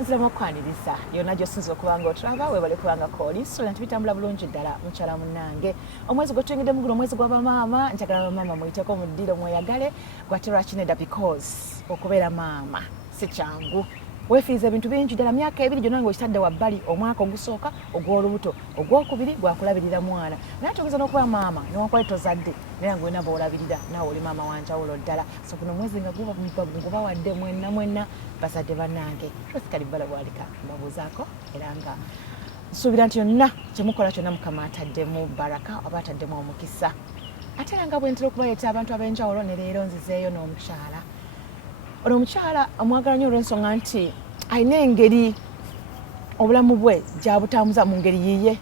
nzira mukwaniriza yonna gy'osinza okubanga otulaba weebale kubanga kooli sola nti bitambula bulungi ddala mukyala munnange omwezi gwe tuyingiddemu guno omwezi gw'abamaama njagala bamaama muyiteeko mu ddiro mweyagale gwaterwa kineda because okubeera maama si kyangu weefiiza ebintu bingi ddala myaka 2 gyonna ng'okitadde wabbali omwaka ogusooka ogw'olubuto ogwokubiri gwakulabirira mwana naye togeza n'okuba maama newankubadde tozadde naye nga olina boolabirira naawe oli maama wanjawulo ddala so guno omwezi nga gubawadde mwenna bazadde bannange rosikali bbala bwalika mbabuuzaako era nga nsuubira nti yonna kyemukola kyonna mukama ataddemu baraka oba ataddemu omukisa ate era nga bwe ntera okubaleeta abantu ab'enjawulo ne leero nzizeeyo n'omukyala ono omukyala omwagala nnyo olw'ensonga nti alina engeri obulamu bwe gy'abutambuza mu ngeri yiye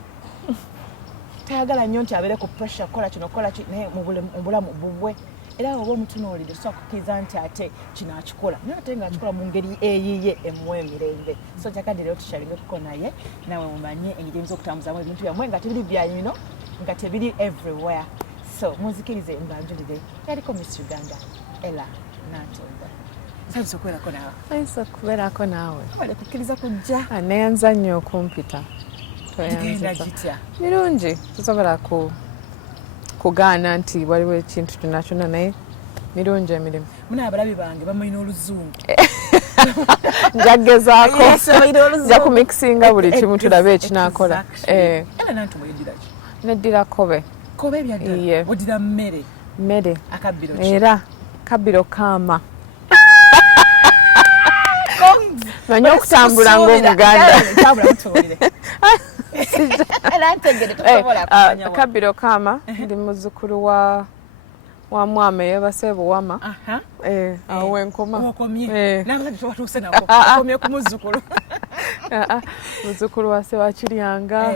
tayagala nnyo nti abeere ku pressure kola kino kola naye mu bulamu bubwe era oba omutunuulire osobola kukkiriza nti ate kino akikola naye ate ng'akikola mu ngeri eyiye emuwa emirembe so kyakadde rero tukyalingekuko naye nawe mumanye engeri eyinza okutambuzamu ebintu byammwe nga tebiri byayino nga tebiri everywhere so munzikirize mbanjulire yaliko Miss Uganda Ellah Nantubwe Sayinza okubeerako naawe. Sayinza okubeerako naawe. Wale kukkiriza kujja. Neyanza nnyo okumpita. Genda gitya. Birungi tusobola kugaana nti waliwo ekintu kyonna naye mirungi emirimu. Muna abalabi bange bamalina oluzungu. Njagezaako. Nja kumixinga buli kimu tulabe ekinaakola. Ellah Nantubwe yeddira ki? Neddira kobe. Kobe byaddala? Oddira mmere? Mmere. Akabbiro ki? Era kabbiro kaama. Manyi okutambula ng'Omuganda. Kabbiro kaama ndi muzzukulu wa mwama eyebase Buwama. Awo wenkoma. Muzzukulu wa Ssewakiryanga.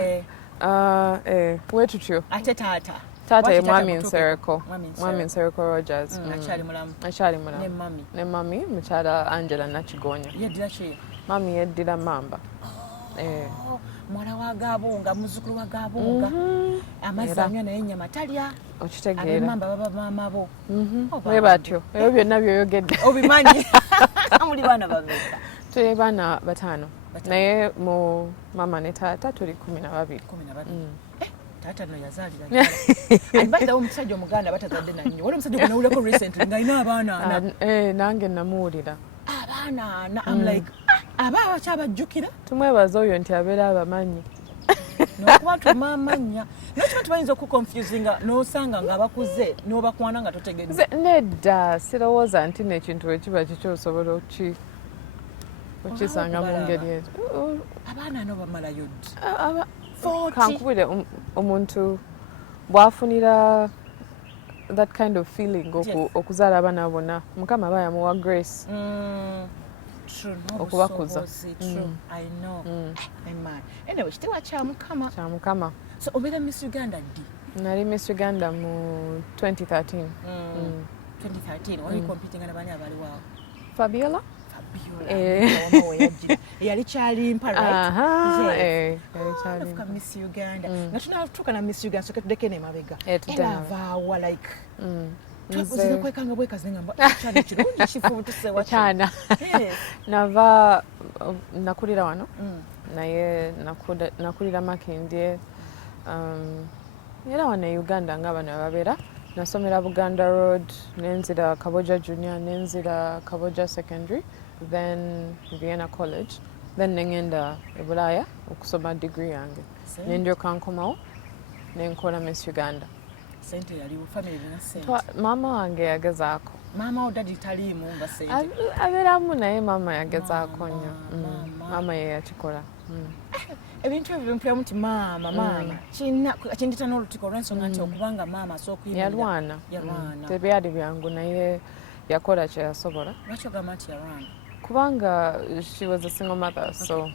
Wetutyo. Ate taata. Taata ye Mwami Nsereko. Mwami Nsereko Rogers. Akyali mulamu. Ne mami mukyala Angela Nakigonya. Yeddira ki? Mami yeddira Mamba. Mwana wa Gabunga, muzzukulu wa Gabunga. Amazzi anywa naye ennyama talya. Okitegeera. Ab'Emmamba baba maama bo. Bwe batyo. Ebyo byonna by'oyogedde. Obimanyi. Muli baana babeka. Tuli baana 5. Naye mu mama ne taata tuli 12. Taata no yazaalira nnyo. Alibaddewo omusajja Omuganda batazadde na nnyo. Waliwo omusajja gwenawuleko recently ng'alina abaana 4. Nange namuwulira. Abaana 4. I'm like, aba abakyabajjukira? Tumwebaza oyo nti abeera abamanyi. N'okuba tumamanya. N'okiba tubayinza okukonfusinga n'osanga ng'abakuze n'obakwana nga totegedde. Nedda sirowooza nti n'ekintu bwe kiba kikyo osobola okisanga mu ngeri ezo. Abaana ano bamalayo ddi? Kankubire omuntu bwafunira that kind of feeling okuzaala abaana bonna Mukama aba yamuwa grace okubakuza. I know. Anyway, kiteewa kya Mukama. Kya Mukama. So obeera Miss Uganda ddi? Nali Miss Uganda mu 2013. 2013 wali competing na bani abali wao? Fabiola. Yali kyalimpa right? Yali Miss Uganda. Na tunatuuka na Miss Uganda soke tudeke ne mabega. Era avaawa like. Twakuzira kwekanga bwekazi ngamba kyali kirungi kifu tusewa cyana. Nava nakulira wano. Naye nakulira Makindye. Era wano Uganda ng'abaana babeera. Nasomera Buganda Road, nenzira Kaboja Junior, nenzira Kaboja Secondary, then Vienna College, then nengenda Bulaya okusoma degree yange. Nendyoka nkomawo nenkola Miss Uganda. Sente yaliwo family na sente. Mama wange yagezaako. Mama odadi taliimu nga sente. Abeeramu naye mama yagezaako nnyo. Mama ye yakikola. Ebintu ebimpira muti mama kindita n'olutiko olw'ensonga nti okubanga mama asookuyimirira yalwana tebyali byangu naye yakola kye yasobola. Lwaki ogamba nti yalwana? Kubanga she was a single mother, so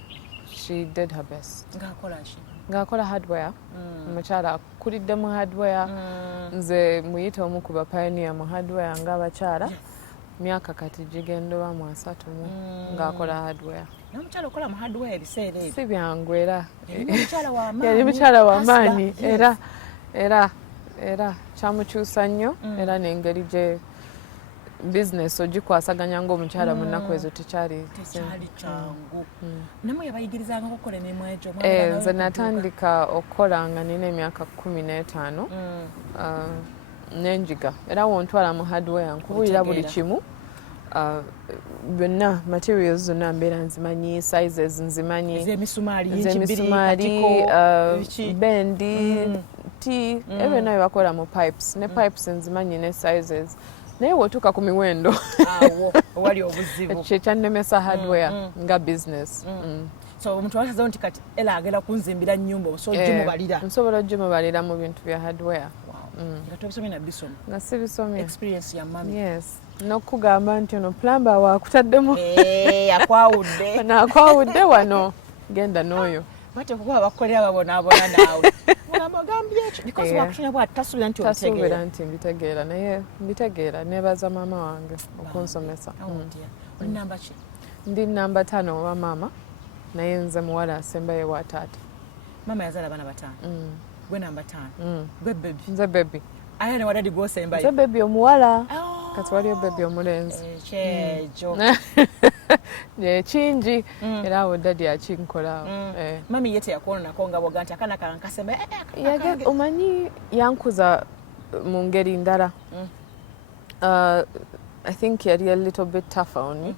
she did her best. Ng'akola hardware. Omukyala akulidde mu hardware. Nze muyita omu ku bapioneer mu hardware ng'abakyala. Myaka kati gigenda oba mu 3 ng'akola hardware. N'omukyala okola mu hardware ebiseera ebyo? Si byangu era. Yali mukyala wa maanyi era kyamukyusa nnyo era n'engeri business ogikwasaganya ng'omukyala mu nnaku ezo tekyali kyangu. Namwe yabayigirizanga okukola emirimu egyo? Nze natandika okukola nga nina emyaka 15 n'enjiga era wontwala mu hardware nkubuulira buli kimu. Byonna materials zonna mbeera nzimanyi, sizes nzimanyi, ez'emisumaali, bendi, ti ebyo byonna bye bakola mu pipes, ne pipes nzimanyi ne sizes. Naye bw'otuuka ku miwendo wali obuzibu, kye kyannemesa hardware nga business. So omuntu asazeewo nti kati Ellah agenda kunzimbira nnyumba osobola ogimubalira? Nsobola ogimubalira mu bintu bya hardware. Nga tobisomye na bisoma? Nga sibisomye. Experience ya mami? Yes. N'okugamba nti ono plumber waakutaddemu. Akwawudde. N'akwawudde wano. Genda n'oyo. Bate kuba bakolera babonaabona naawe. Mugamba ogambye ekyo because wakushina bwati tasuubira nti obitegeera. Tasuubira nti mbitegeera naye mbitegeera neebaza maama wange okunsomesa. Oli namba ki? Ndi namba 5 owa maama naye nze muwala asembayo wa taata. Maama yazaala abaana 5. Gwe namba 5. Gwe baby. Nze baby. Aya ne wadadi gwosembayo? Nze baby omuwala. Kati waliyo baby omulenzi. Kyejo. Kingi era awo dadi akinkolaawo. Mami ye teyakwononako nga bwoga nti akana kankasemba? Omanyi yankuza mu ngeri ndala. I think yali a little bit tougher on me.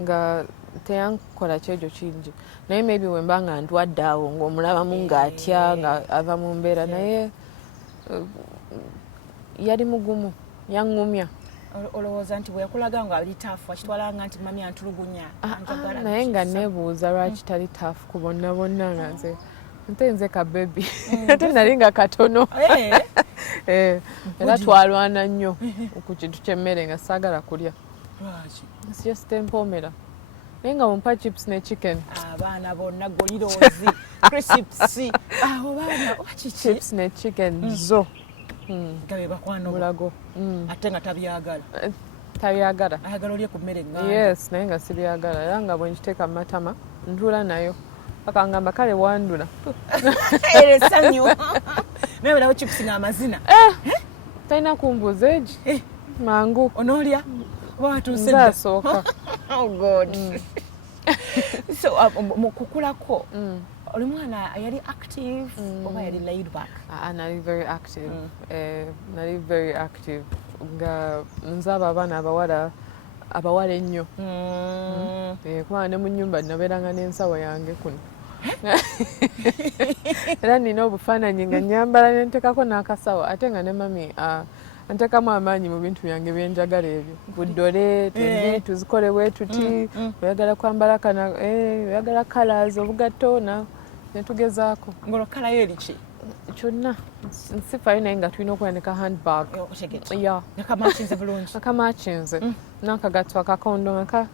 Nga teyankola kyekyo kingi. Naye maybe wemba nga ndwadde awo ng'omulabamu ng'atya nga ava mu mbeera naye yali mugumu yaŋŋumya. Olowooza nti bwe yakulaga nga ali taafu akitwalanga nti mami antulugunya? Naye nga neebuuza lwaki tali taafu ku bonna bonna nga nze ka bebi ate nali nga katono era twalwana nnyo ku kintu ky'emmere nga saagala kulya. It's just empoomera naye nga mumpa chips ne chicken. Abaana bonna goliroozi crisps awo baana wakiki chips ne chicken zo gabe bakwano mulago ate nga tabyagala. Tabyagala ayagala olye ku mmere nganda. Yes naye nga sibyagala era nga bwe nkiteeka mu matama ntula nayo akangamba kale wandula eresanyu naye berawo chips nga amazina talina kumbuuza egi mangu onoolya watuuse asooka. Oh God. So mu kukulako oli mwana yali active oba yali laid back? Nali very active. Nali very active nga nzaba abaana abawala ennyo. Kubanga ne mu nnyumba nabeeranga n'ensawo yange kuno era nina obufaananyi nga nyambala ne nteekako n'akasawo ate nga ne mami anteekamu amaanyi mu bintu byange byenjagala ebyo buddole tuzikole bwe tuti oyagala kwambala kana oyagala colors obugatto ne tugezaako. Ngolo kala yo eriki? Kyonna nsifayo naye nga tulina okuwanika handbag. Akamatchinze bulungi? Akamatchinze n'akagatto akakondo aka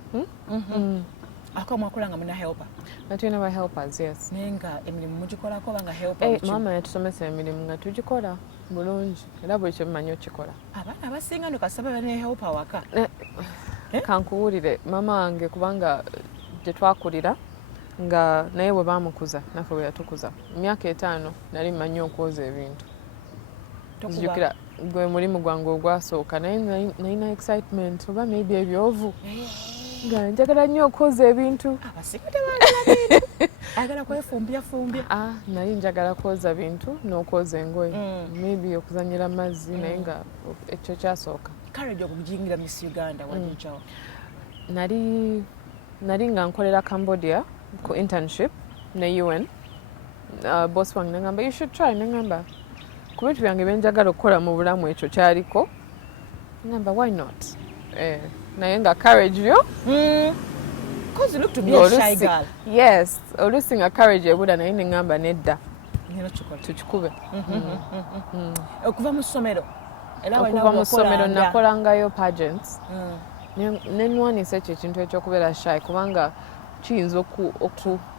akamwakulanga muna helper? Natulina ba helpers, yes. Naye nga emirimu mugikolako oba nga helper? Maama yatusomesa emirimu nga tugikola bulungi era buli kyemumanyi okikola. Abaana abasinga no kasaba ne helper waka? Kankuwulire maama wange kubanga gye twakulira nga naye bwe baamukuza naffe bwe yatukuza emyaka 5 nali mmanyi okwoza ebintu. Nzijukira gwe mulimu gwange ogwasooka naye nalina excitement oba maybe ebyovu nga njagala nnyo okwoza ebintu. Abasinga tebagala bintu ayagala kwefumbyafumbya. Nali njagala kwoza bintu n'okwoza engoye maybe okuzanyira mazzi naye nga ekyo kyasooka. Courage okujingira Miss Uganda wajijawo? Nali nga nkolera Cambodia ku internship ne UN. Boss wange nangamba you should try nangamba ku bintu byange byenjagala okukola mu bulamu ekyo kyaliko nangamba why not. Naye nga courage yo because you look to be a shy girl. Yes oluusi nga courage ebula naye nengamba nedda tukikube. Okuva mu ssomero nakolangayo pageants nenwanisa ekyo ekintu ekyokubeera shy kubanga kiyinza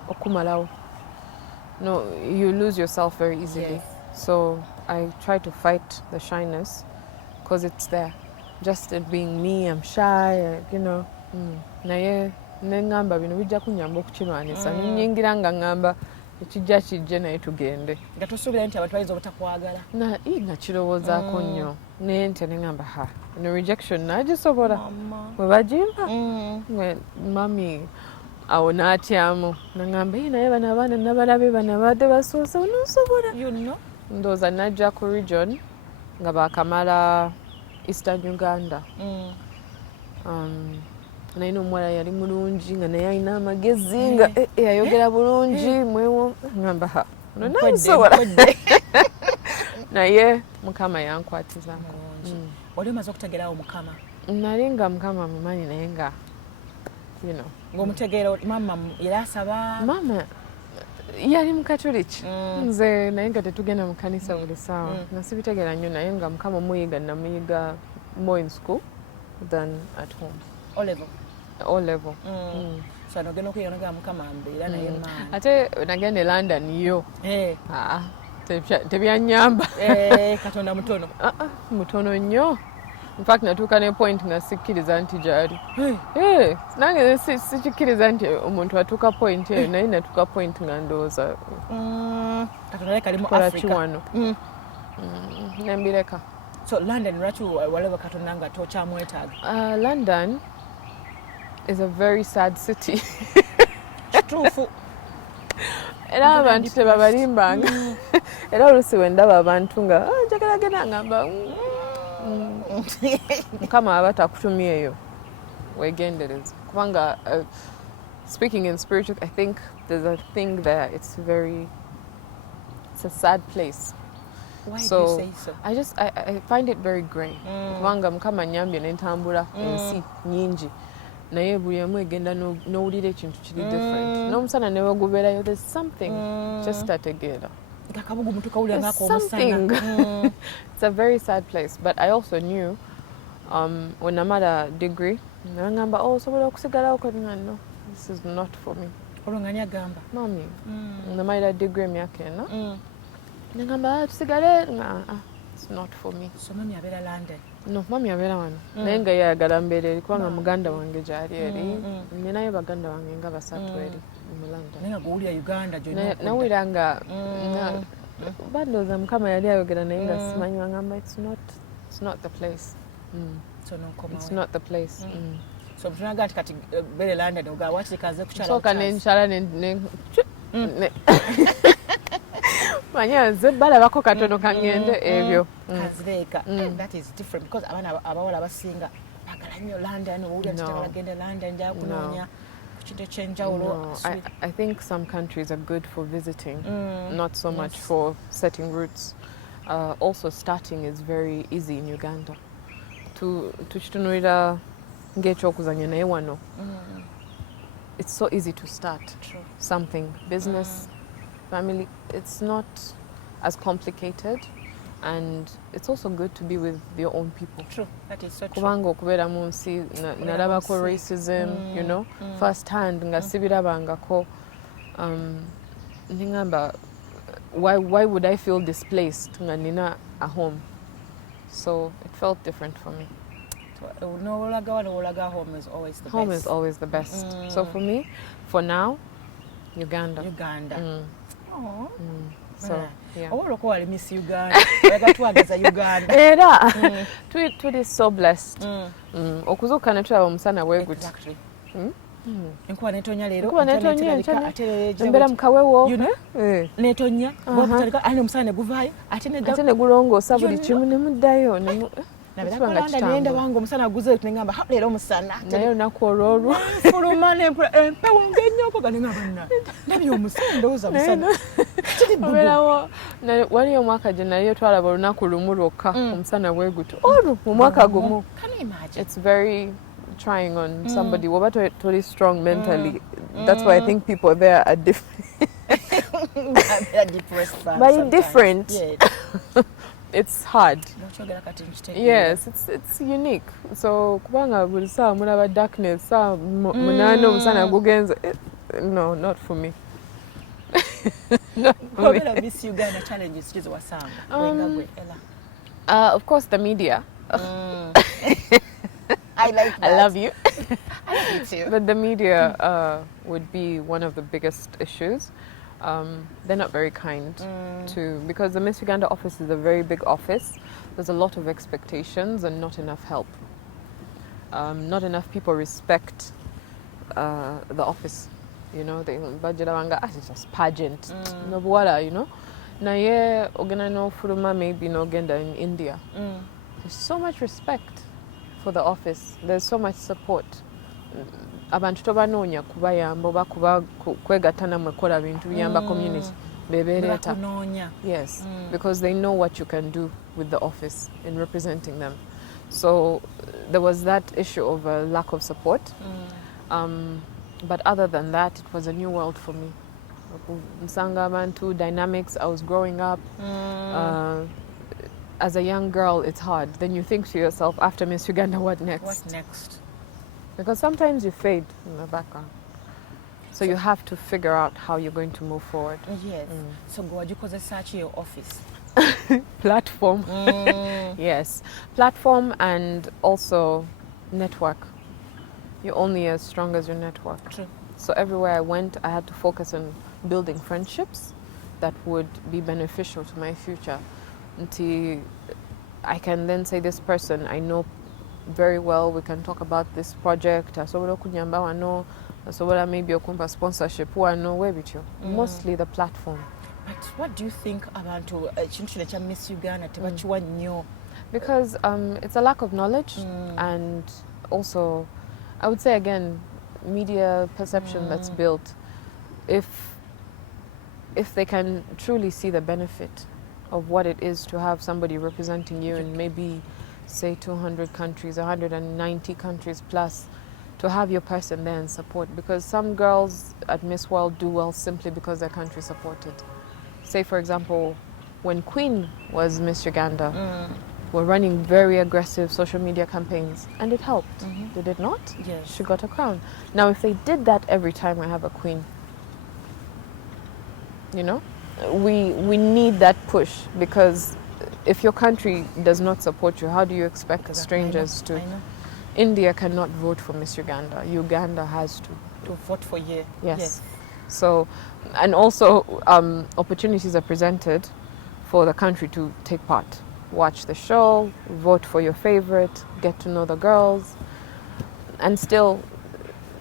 okumalawo. No, you lose yourself very easily. Yes. So I try to fight the shyness because it's there. Just being me, I'm shy, you know. Naye nengamba bino bijja kunyamba okukirwanisa nyingira nga ngamba ekijja kijje naye tugende. Nga tosuubira nti abantu bayinza obutakwagala? Nakirowoozaako nnyo nente nengamba ha no rejection nagisobola bwe bagimpa mami awo naatyamu nangamba naye bano abaana nabalabe bano abadde basoosa onosobola ndowooza najja ku region nga bakamala Eastern Uganda naye n'omuwala yali mulungi nga naye alina amagezi nga ayogera bulungi mwewo ngamba ha ono nasobola naye mukama yankwatiza wali omaze okutegeerawo mukama nali nga mukama mumanyi naye nga ng'omutegeera mama era asaba mama yali mukatoliki nze naye nga tetugenda mu kanisa buli ssaawa nasibitegeera nnyo naye nga mukama muyiga namuyiga more in school than at home O level. So nogenda okuyonaga mukama mbeera naye maani ate nagenda e London yo tebyanyamba katonda mutono mutono nnyo in fact natuuka ne point nga sikkiriza nti gyali nange sikikkiriza nti omuntu atuuka point eyo naye natuuka point nga ndowooza katonda naye kali mu Africa wano nembireka. So London lwaki walaba katonda nga tokyamwetaaga? London is a very sad city. Kituufu. Era abantu tebabalimbanga. Era oluusi we ndaba abantu nga njagala genda ngamba mukama aba takutumye eyo wegendereza kubanga speaking in spiritual, I think there's a thing there. It's a sad place. Why do you say so? I find it very grey. Kubanga mukama nyambye nentambula ensi nyingi. Naye buli emu egenda n'owulira ekintu kiri different. N'omusana ne wegubeerayo, there's something just ategeera. There's something. It's a very sad place. But I also knew when I'm at a degree, nangamba osobola okusigalawo no, this is not for me. Mami, namalira degree emyaka ena. Nangamba tusigale it's not for me. So mami abeera London? No, mami abeera wano. Naye nga yayagala mbeereri kubanga muganda wange gyali eri. Ninayo baganda wange nga basatu eri mu London. Naye nga gowulira Uganda gyonna okudda. Nawulira nga bandooza mukama yali ayogera naye nga simanyi wangamba it's not the place. It's not the place. So tunaga ati kati beere London oga waki kaze kukyala. Soka nenkyala ne manya nze balabako katono kangende ebyo kazireeka. That is different because abaana abawala abasinga bagala nnyo London owulira nti bagenda London njala kunoonya kintu ekyenjawulo. I think some countries are good for visiting, not so much for setting roots. Also starting is very easy in Uganda. Tukitunulira ng'ekyokuzanya naye wano it's so easy to start something, business, family. It's not as complicated, and it's also good to be with your own people. True, that is so true. Kubanga okubeera mu nsi nalabako racism, you know, first hand nga sibirabangako. Ningamba, why would I feel displaced nga nina a home? So it felt different for me. Home is always the best. Home is always the best. So for me, for now, Uganda. Oh. So, yeah. Owoloko wali Miss Uganda. Olaga twageza Uganda. Era. Tuli so blessed. Okuzuuka ne tulaba omusana weeguti. Exactly. Enkuba netonya leero. Embeera mukawewo. Netonya. Bw'okutalika ane omusana ne guvaayo. Ate ne gulongoosa buli kimu ne muddayo. Nenda wangu omusana guze tengamba leero omusana. Naye olunaku olwolwo. Fuluma empewo ng'ennyoko ganengamba ndabye omusana ndowooza omusana. Obeerawo waliyo omwaka gye naliyo twalaba olunaku lumu lwokka omusana bweguti olwo mu mwaka gumu. It's very trying on somebody. Woba toli strong mentally. That's why I think people there are different. Very different. It's hard. Yes, it's unique. So kubanga buli saa mulaba darkness saa munaana omusana gugenze. No, not for me. Miss Uganda challenges kizo wasanga. Of course the media. I like that. I love you. I love you too. But the media would be one of the biggest issues. they're not very kind because the Miss Uganda office is a very big office. There's a lot of expectations and not enough help. Not enough people respect the office. You know, they budget it's just pageant. No water, you know. Now yeah, ogena no furuma maybe no genda in India. There's so much respect for the office. There's so much support. Abantu tobanoonya kubayamba oba kwegattana mwekola bintu biyamba community bebereeta. Yes, because they know what you can do with the office in representing them. So there was that issue of a lack of support. But other than that, it was a new world for me. Msanga Bantu dynamics, I was growing up. As a young girl, it's hard. Then you think to yourself, after Miss Uganda, what next? What next? Because sometimes you fade in the background. So you have to figure out how you're going to move forward. Yes. So go you cause search your office. Platform. Yes. Platform and also network. You're only as strong as your network. True. So everywhere I went, I had to focus on building friendships that would be beneficial to my future. Until I can then say, this person I know very well, we can talk about this project. Maybe okumpa sponsorship. Who I know where with you. Mostly the platform. But what do you think about Miss Uganda? Because it's a lack of knowledge and also, I would say again, media perception that's built. If they can truly see the benefit of what it is to have somebody representing you in maybe, say, 200 countries, 190 countries plus, to have your person there and support. Because some girls at Miss World do well simply because their country supported. Say, for example, when Queen was Miss Uganda, we're running very aggressive social media campaigns, and it helped. Did it not? Yes. She got a crown. Now, if they did that every time we have a queen, you know, we need that push, because if your country does not support you, how do you expect strangers to? I know. India cannot vote for Miss Uganda. Uganda has to vote for you. Yes. So, and also opportunities are presented for the country to take part. Watch the show, vote for your favorite, get to know the girls, and still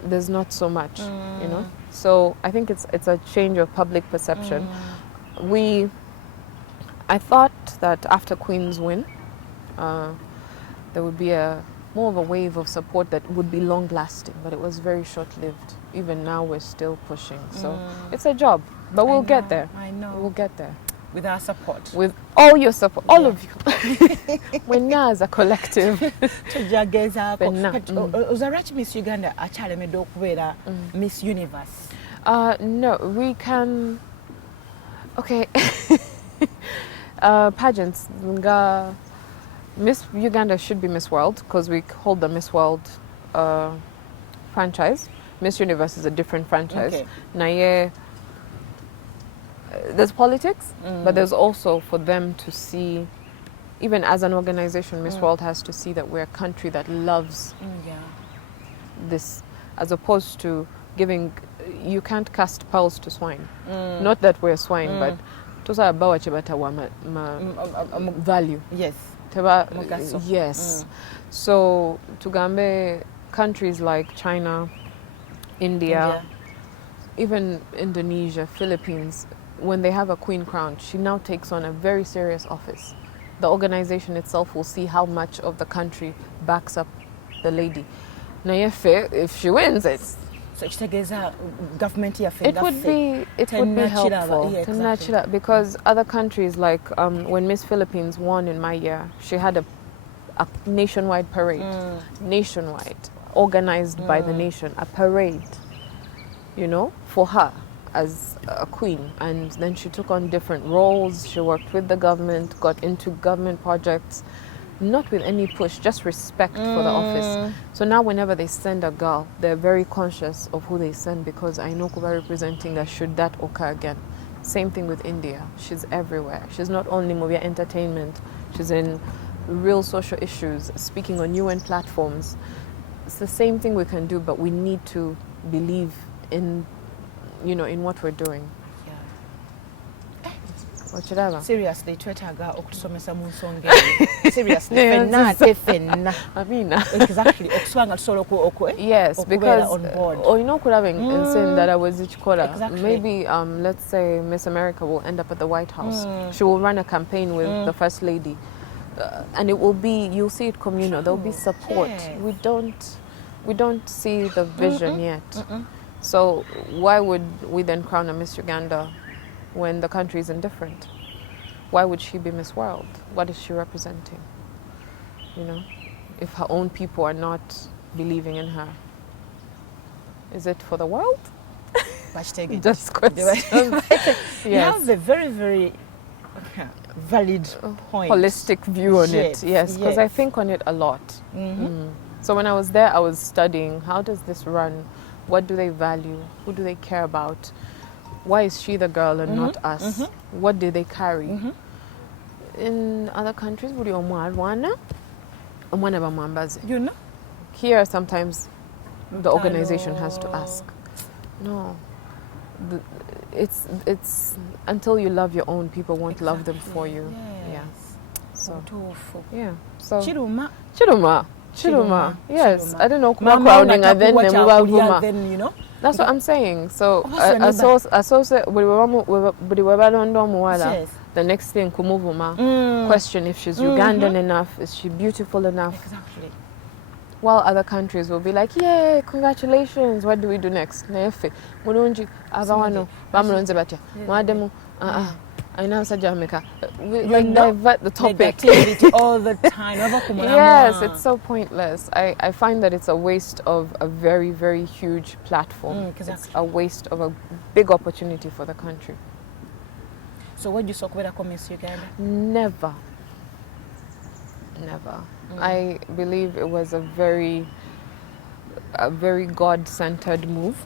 there's not so much, you know. So I think it's a change of public perception. I thought that after Queen's win, there would be more of a wave of support that would be long lasting, but it was very short lived. Even now we're still pushing. So it's a job, but we'll get there. I know. We'll get there. With our support. With all your support, all of you. We're now as a collective. Uzarachi Miss Uganda achalemedde okubeera Miss Universe. No, we can. Okay. Pageants. Miss Uganda should be Miss World because we hold the Miss World franchise. Miss Universe is a different franchise. Okay. Naye, there's politics, but there's also for them to see, even as an organization, Miss World has to see that we're a country that loves this, as opposed to giving. You can't cast pearls to swine. Not that we're swine, but tusa bawa chibata value. Yes. Yes. So tugambe countries like China, India, even Indonesia, Philippines, when they have a queen crowned, she now takes on a very serious office. The organization itself will see how much of the country backs up the lady. Now, if she wins, it's so government it would be helpful. Yeah, exactly. Because other countries, like when Miss Philippines won in my year, she had a nationwide parade, nationwide, organized by the nation, a parade, you know, for her as a queen. And then she took on different roles. She worked with the government, got into government projects, not with any push, just respect for the office. So now whenever they send a girl, they're very conscious of who they send, because I know Kuba representing that should that occur again. Same thing with India. She's everywhere. She's not only movie entertainment, she's in real social issues, speaking on UN platforms. It's the same thing we can do, but we need to believe in, you know, in what we're doing. Yeah. Ochiraba. Seriously, twetaaga okutusomesa mu nsonga eyo. Seriously, fenna. Amina. Exactly. Okuswanga tusobola yes, because on board. Olina okulaba ensi endala bwe zikikola. Exactly. Maybe let's say Miss America will end up at the White House. She will run a campaign with the First Lady. And it will be, you'll see it communal. There'll be support. Yes. We don't see the vision yet. So why would we then crown a Miss Uganda when the country is indifferent? Why would she be Miss World? What is she representing? You know, if her own people are not believing in her, is it for the world? Just questions. You have a very, very valid point. Holistic view on it, yes, because I think on it a lot. So when I was there, I was studying, how does this run? What do they value? Who do they care about? Why is she the girl and not us? What do they carry? In other countries, you know? Here, sometimes the organization has to ask. No. It's until you love your own, people won't love them for you. Yes. So, yeah. So Chiruma. Yes. I don't know. Crowning and then you know. That's what I'm saying. So the next thing question if she's Ugandan enough, is she beautiful enough? Exactly. While other countries will be like, yay, congratulations, what do we do next? I know Jamaica. Like divert the topic. Negativity all the time. Yes, it's so pointless. I find that it's a waste of a very, very huge platform. It's a waste of a big opportunity for the country. So what do you talk about Miss Uganda? Never. I believe it was a very God-centered move.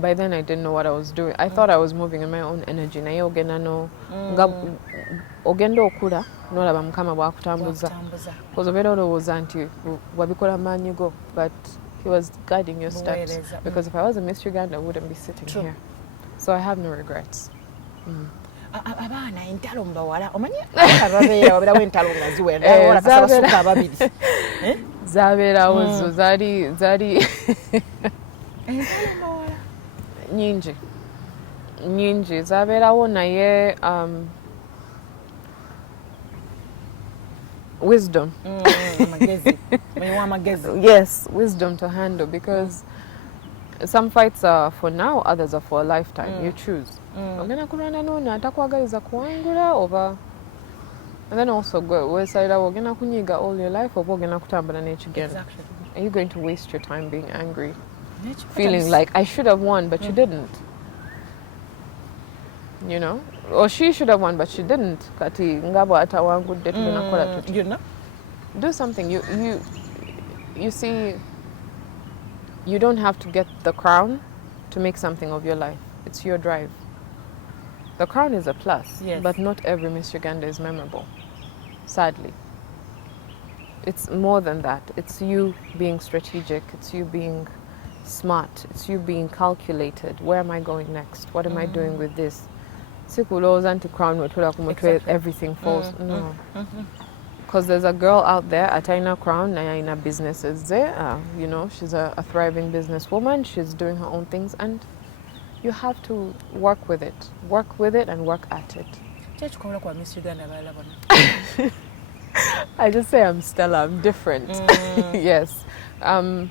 By then I didn't know what I was doing. I thought I was moving in my own energy. Naye ogenda no ogenda okula nolaba mukama bwakutambuza. Because obeera olowooza nti wabikola maanyi go, but he was guiding your steps. Because if I was a Miss Uganda, I wouldn't be sitting here. So I have no regrets. Abaana entalo mbawala omanyi ababeera wabeerawo entalo nga ziwera wala kasabasuka ababiri zabeerawo zo zaali nyingi zabeerawo naye wisdom. Yes, wisdom to handle, because some fights are for now, others are for a lifetime. You choose. And then also go all your life, or exactly. Are you going to waste your time being angry, feeling like I should have won but you didn't? You know, or she should have won but she didn't. You know, do something. You see, you don't have to get the crown to make something of your life. It's your drive. The crown is a plus, but not every Miss Uganda is memorable, sadly. It's more than that. It's you being strategic. It's you being smart. It's you being calculated. Where am I going next? What am I doing with this? Exactly. Everything falls. No. Because there's a girl out there at Aina Crown, Aina businesses there. You know, she's a thriving businesswoman. She's doing her own things, and you have to work with it and work at it. I just say I'm Stella, I'm different. Yes. I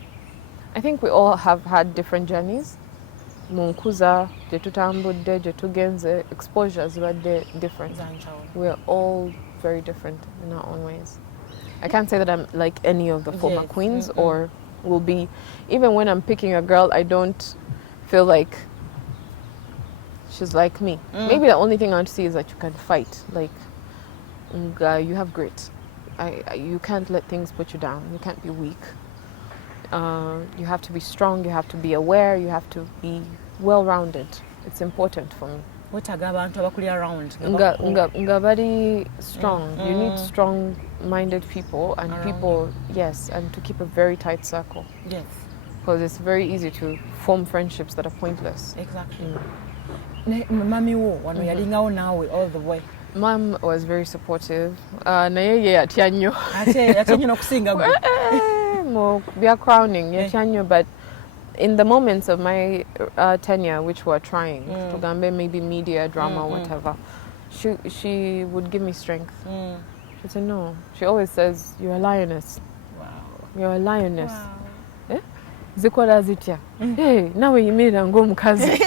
think we all have had different journeys. Munkuza, jetutambudde, jetugenze, exposures were different. We're all very different in our own ways. I can't say that I'm like any of the former queens or will be. Even when I'm picking a girl, I don't feel like she's like me. Maybe the only thing I want to see is that you can fight. Like, you have grit. You can't let things put you down. You can't be weak. You have to be strong. You have to be aware. You have to be well-rounded. It's important for me. Nga bari strong. You need strong-minded people and people, and to keep a very tight circle. Yes. Because it's very easy to form friendships that are pointless. Exactly. Mami wo wano yalingawo naawe all the way. Mom was very supportive. Naye ye atya nnyo. Ate nnyo n'okusinga gwe. Bya crowning yatya nnyo, but in the moments of my tenure which were trying, tugambe maybe media, drama, whatever, she would give me strength. She said, no. She always says, you're a lioness. Wow. You're a lioness. Wow. Zikola zitya. Hey, nawe yimirira ng'omukazi.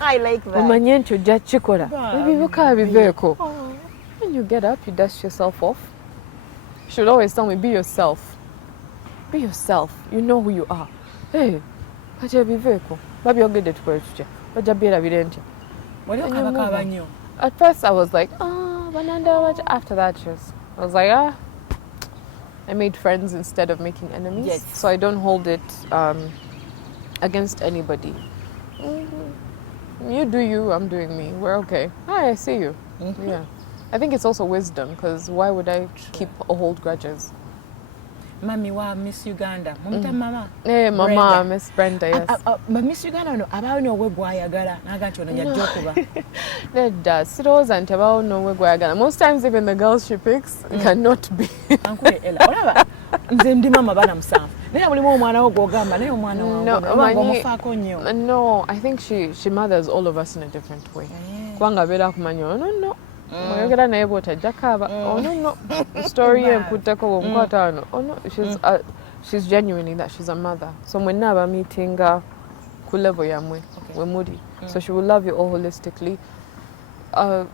I like that. Omanye nti ojja kukikola. Ebibuka biveeko. When you get up, you dust yourself off. She would always tell me, be yourself. Be yourself. You know who you are. Hey, kati ebiveeko. Babyogedde tukole tutya. Bajja byerabira ntya. Wali okabakaba nnyo. At first I was like, after that, I was like, I made friends instead of making enemies. Yes. So I don't hold it against anybody. You do you, I'm doing me. We're okay. Hi, I see you. Yeah. I think it's also wisdom, because why would I keep or hold grudges? Mami wa Miss Uganda. Mumita mama. Hey, mama, Miss Brenda, yes. Miss Uganda no abawo no we gwayagala naga nti ono yajja okuba. That does. Siroza nti abawo no we gwayagala. Most times even the girls she picks cannot be. Ankule Ellah. Olaba nze ndi mama bana musanvu. Naye mulimu omwana wo gwogamba naye omwana wange omufaako nnyo. No, I think she mothers all of us in a different way. Kubanga abeera akumanya no. Mwayogera naye bw'otajja kaaba. Oh no. Story enkutteko bw'omukwata wano. Oh no, she's genuinely that. She's a mother. So mwenna aba meetinga ku level yamwe we muri. So she will love you all holistically.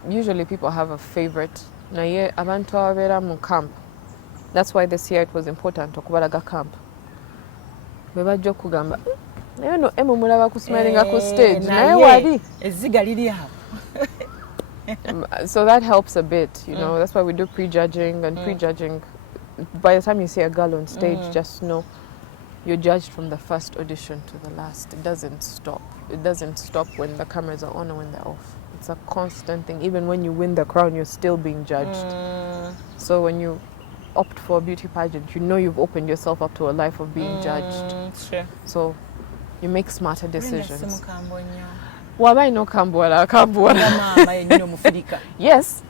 Usually people have a favorite. Naye abantu ababeera mu camp. That's why this year it was important okubalaga camp. Bwe bajja okugamba naye no mulaba ku smilinga ku stage. Naye wali. Ezziga liri awo. So that helps a bit, you know. That's why we do prejudging, and prejudging, by the time you see a girl on stage, just know you're judged from the first audition to the last. It doesn't stop. It doesn't stop when the cameras are on or when they're off. It's a constant thing. Even when you win the crown, you're still being judged. So when you opt for a beauty pageant, you know you've opened yourself up to a life of being judged. Sure. So you make smarter decisions. Waba ino kambuwala. Mama yennyini Omufirika. Yes.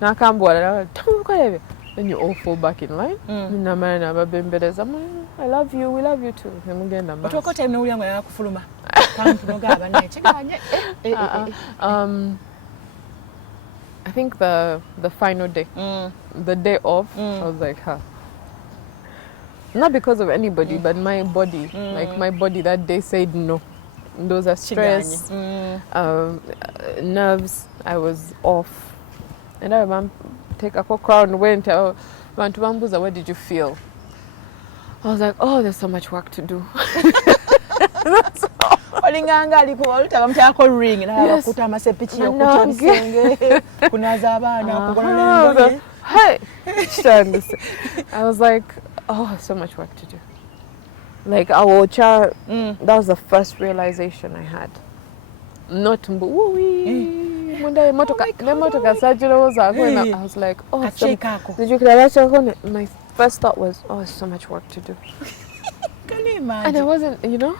Na kambuwala. Then you all fall back in line. Namana nababembeleza. I love you. We love you too. Nemugenda mas. Otoko time no ulyango ya kufuluma. Kampu nogaba naye cheganye. I think the final day. The day of, I was like, Not because of anybody, but my body. Like my body that day said no. Those are stress, nerves. I was off. And I remember take a crown, went out, went to Emboozi. What did you feel? I was like, oh, there's so much work to do. That's all. Olinganga alikuwa olutaba mtako ring na bakuta amasepichi yokuta msenge kunaza abana kugona ndoye. Hey, I was like, oh, so much work to do. Like our child, that was the first realization I had. Not Emboozi. I was like, oh, my first thought was, oh, so much work to do. Can you imagine? And I wasn't, you know,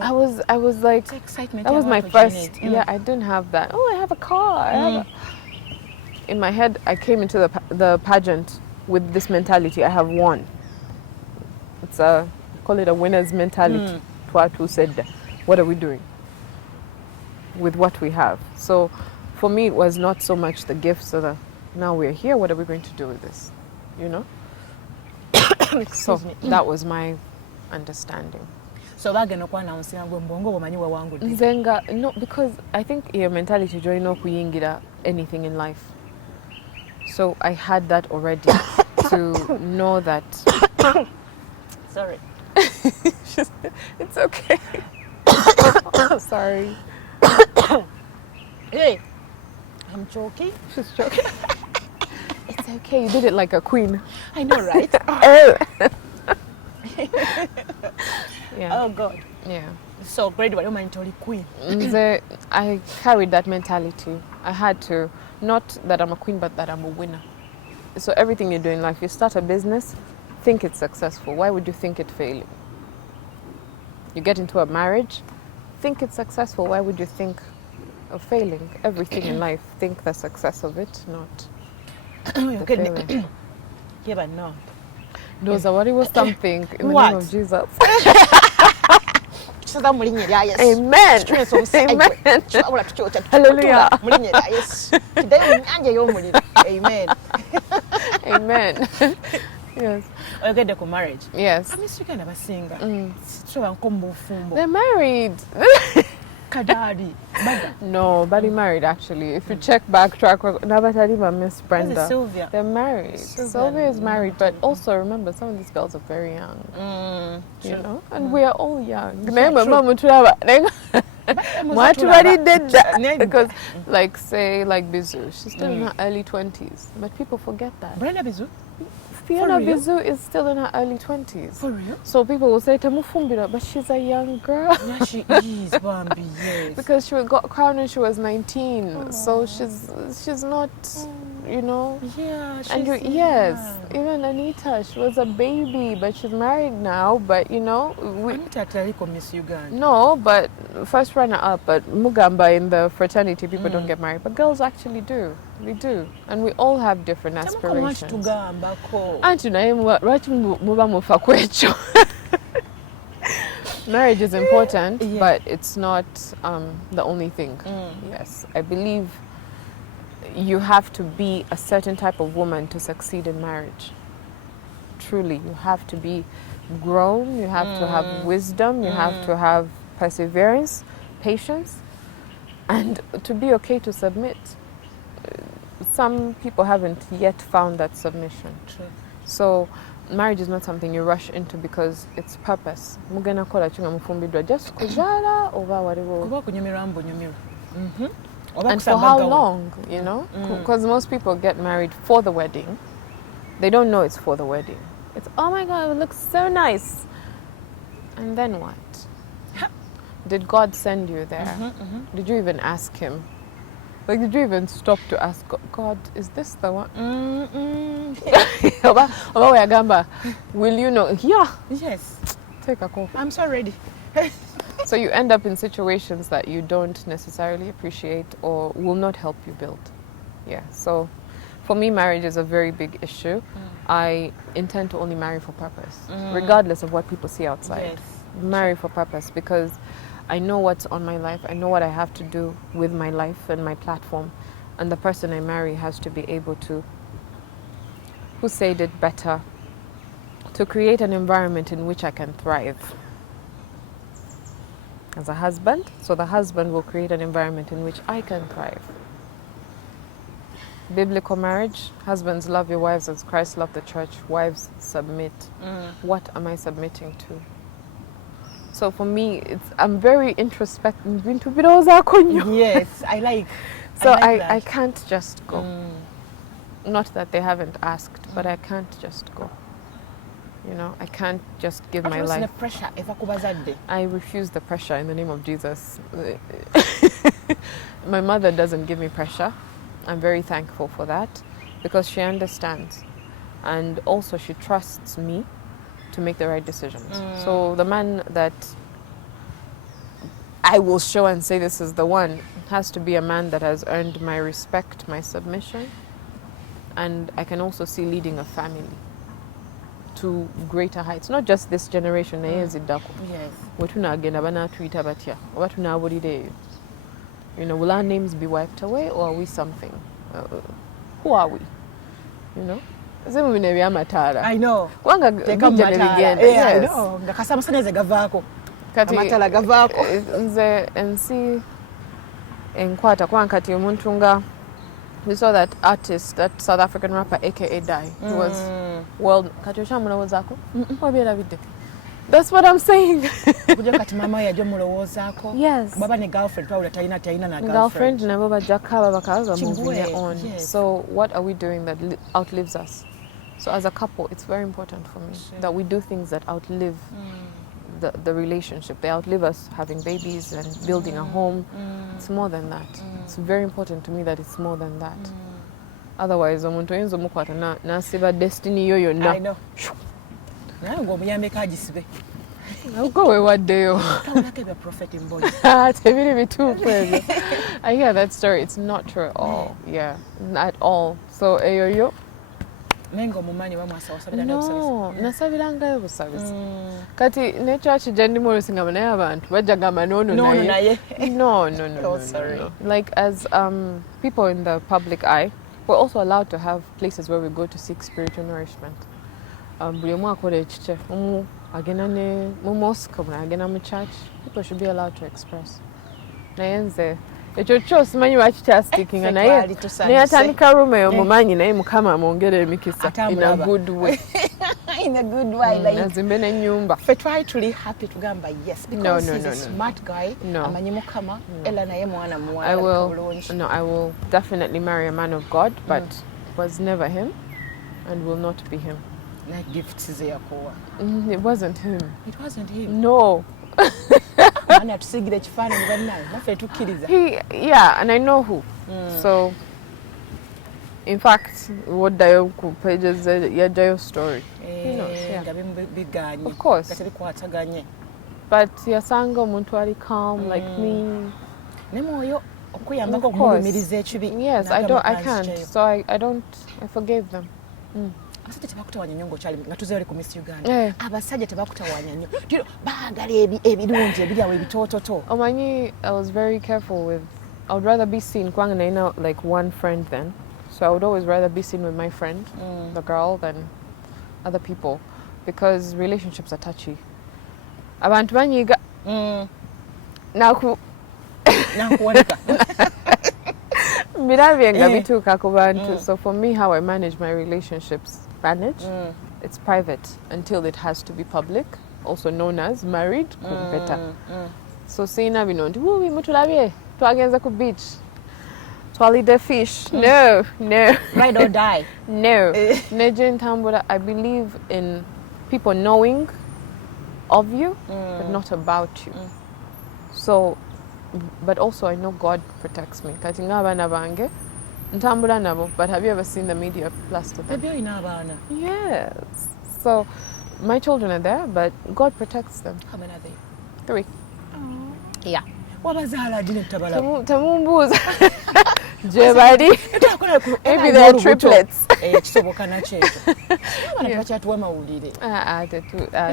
I was like, that was my first, I didn't have that. Oh, I have a car. In my head, I came into the pageant with this mentality. I have won. It's call it a winner's mentality. Who said that? What are we doing with what we have? So for me, it was not so much the gifts of the, now we're here, what are we going to do with this? You know? So that was my understanding. So bageno kwa announcing gwe mbongo bomanyi wa wangu ndi. Nzenga, no, because I think your mentality join no kuyingira anything in life. So I had that already to know that. Sorry. It's okay. Sorry. Hey, I'm choking. She's choking. It's okay. You did it like a queen. I know, right? Yeah. Oh God. Yeah. So great. What am I told queen? I carried that mentality. I had to, not that I'm a queen, but that I'm a winner. So everything you do in life, you start a business, think it's successful. Why would you think it failing? You get into a marriage, think it's successful, why would you think of failing? Everything in life, think the success of it, not the failing. Yeah, but no. Those are what it was something in the What? name of Jesus. Amen. Amen. Hallelujah. Amen. Amen. Yes. Oyogedde ku marriage. Yes. Miss Uganda basinga. They're married. Kadadi. No, Buddy married actually. If you check backtrack, Nabatali Miss Brenda. Sylvia. They're married. Sylvia is married, but also remember some of these girls are very young. You know, and we are all young. Because like say like Bizu, she's still in her early 20s, but people forget that. Brenda Bizu? Fiona Bizu is still in her early 20s. For real? So people will say Tamufumbira, but she's a young girl. Yeah, she is, Bambi, yes. Because she got crowned when she was 19. So she's not, you know. Yeah, she's and yes, even Anita, she was a baby, but she's married now. But you know, Anita Tariko Miss Uganda. No, but first runner up. But Mugamba in the fraternity, people don't get married, but girls actually do. We do, and we all have different aspirations. Marriage is important, but it's not the only thing. Yes, I believe you have to be a certain type of woman to succeed in marriage. Truly, you have to be grown, you have to have wisdom, you have to have perseverance, patience, and to be okay to submit. Some people haven't yet found that submission. True. So marriage is not something you rush into because it's purpose. Just kuzala over whatever. And for how long, you know? Because most people get married for the wedding. They don't know it's for the wedding. It's, oh my God, it looks so nice. And then what? Did God send you there? Did you even ask him? Like, did you even stop to ask God, is this the one? Will you know? Yeah. Yes. Take a coffee. I'm so ready. So you end up in situations that you don't necessarily appreciate or will not help you build. Yeah. So for me, marriage is a very big issue. I intend to only marry for purpose, regardless of what people see outside. Yes. Marry for purpose because I know what's on my life. I know what I have to do with my life and my platform. And the person I marry has to be able to, who said it better, to create an environment in which I can thrive. As a husband, so the husband will create an environment in which I can thrive. Biblical marriage, husbands love your wives as Christ loved the church, wives submit. What am I submitting to? So for me, I'm very introspective. Yes, I like. So I I can't just go. Not that they haven't asked, but I can't just go. You know, I can't just give my life. Pressure, I refuse the pressure in the name of Jesus. My mother doesn't give me pressure. I'm very thankful for that because she understands. And also she trusts me to make the right decisions. So the man that I will show and say this is the one has to be a man that has earned my respect, my submission, and I can also see leading a family to greater heights. Not just this generation. Yes. You know, will our names be wiped away or are we something? Who are we? You know? I know. Yes. We saw that artist, that South African rapper, aka Die. He was world. That's what I'm saying. Yes. Girlfriend never moving on. Yes. So what are we doing that outlives us? So as a couple, it's very important for me that we do things that outlive the relationship. They outlive us having babies and building a home. It's more than that. It's very important to me that it's more than that. Otherwise, destiny. I know. Go away what day. Like a prophet in boy. I hear that story. It's not true at all. Yeah, not at all. So, yo. Mengo mumanyi bamwasaba no, nasabirangayo busabisi. Kati ne church jendi mu lusinga naye abantu bajagamba no. Oh, sorry. No. Like as people in the public eye, we're also allowed to have places where we go to seek spiritual nourishment. Buli omu akola ekikye, omu agenda ne mu mosque, omu agenda mu church. People should be allowed to express. Naye nze ekyo kyo simanyi lwaki kyastickinga naye atandika rume eyo mumanyi naye Mukama amwongere emikisa in a good way. In a good way. Like azimbe n'ennyumba. Fe try to be happy tugamba yes because he's a smart guy. Amanyi Mukama Ellah naye mwana muwala. I will definitely marry a man of God, but was never him and will not be him. Like gifts ze yakowa. It wasn't him. It wasn't him. No. Yeah, and I know who. So, in fact, what Dayo pages your story. Of course. But Yasango Muntwari calm like me. Of course. Yes, I can't. So I forgave them. Abasajja tebakutawanya nnyo ng'okyali nga tuzeeri ku Miss Uganda. Abasajja tebakutawanya nnyo. Baagala ebirungi ebiri awo ebitoototo. Omanyi, I was very careful with, I would rather be seen, kwanga naina like one friend then. So I would always rather be seen with my friend, the girl, than other people. Because relationships are touchy. Abantu banyiga. Nakuwaleka. Birabenga bituuka ku bantu. So for me, how I manage my relationships, it's private until it has to be public, also known as married, better. So sina bino nti wuwi mutulabye twagenza ku beach twalide fish. No. Ride or die. No. Neje ntambula, I believe in people knowing of you but not about you. So but also I know God protects me. Kati ng'abaana bange ntambula nabo, but have you ever seen the media plaster them? Yes. So my children are there, but God protects them. How many are they? 3. Yeah. Wabazaala dine tabala. Tamumbuza. Jebadi. Maybe they're triplets. Kisoboka nakyo. Abana bakyatuwa mawulire.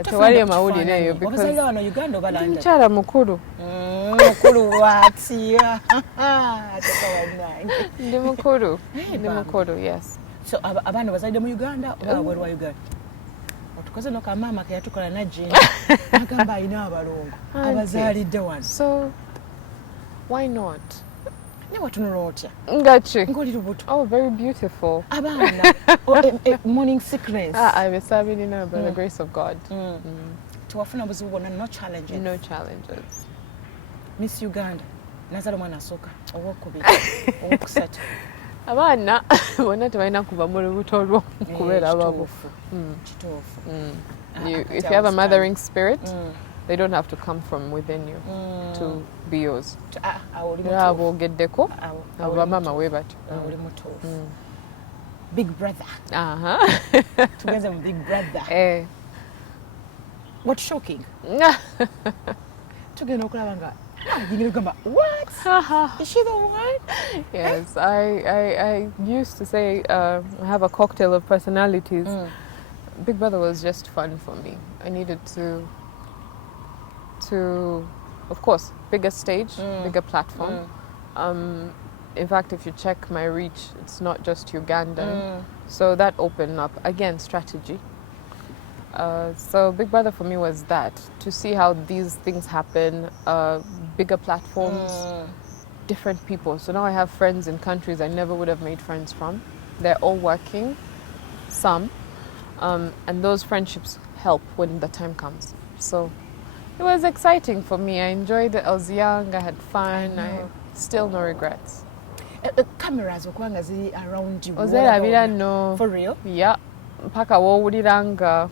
Tewali mawulire eyo because wabazaalira wano Uganda oba London. Mukyala mukulu. Mukulu bw'atya. Ndi mukulu, yes. So abaana bazaalidde mu Uganda oba wabweru wa Uganda? Otukoze no kamaama ke yatukola najje agamba alina abalongo abazaalidde wano. So why not? Ne watunula otya? Ngachi. Ng'oli lubuto. Oh, very beautiful. Abaana morning sickness. I'm serving by the grace of God. Tewafuna buzibu bwonna, no challenges. No challenges. Miss Uganda nazaala omwana asooka owokubiri owokusatu. Abaana bonna tebalina kuva mu lubuto lwo kubeera ababu. Kituufu. If you have a mothering spirit, they don't have to come from within you to be yours. Abogeddeko abamama we batyo. Big brother. Together with big brother. What's shocking? Tugenda okulaba nga what? Is she the one? Yes, I used to say I have a cocktail of personalities. Big Brother was just fun for me. I needed to of course, bigger stage, bigger platform. In fact, if you check my reach, it's not just Ugandan. So that opened up, again, strategy. So Big Brother for me was that, to see how these things happen, bigger platforms, different people. So now I have friends in countries I never would have made friends from. They're all working, some, and those friendships help when the time comes. So it was exciting for me. I enjoyed it. I was young, I had fun, I still no regrets. Cameras okwanga ziri around you. Ozerabira no. For real? Yeah. Mpaka wowuliranga.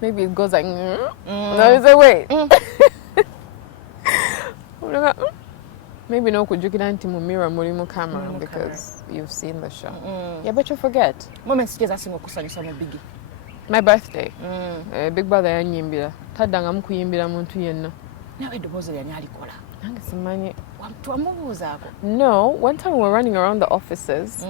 Maybe it goes like, no, it's a wait. Maybe no kujukira nti mu mirror mulimu camera because you've seen the show. Yeah, but you forget. Moments just asking okusanyusa mu bigi. My birthday. Big brother yanyimbira. Taddanga mukuyimbira muntu yenna. Nawe eddoboozi lyani alikola? Nange simanyi. Wamubuuzaako? No, one time we were running around the offices.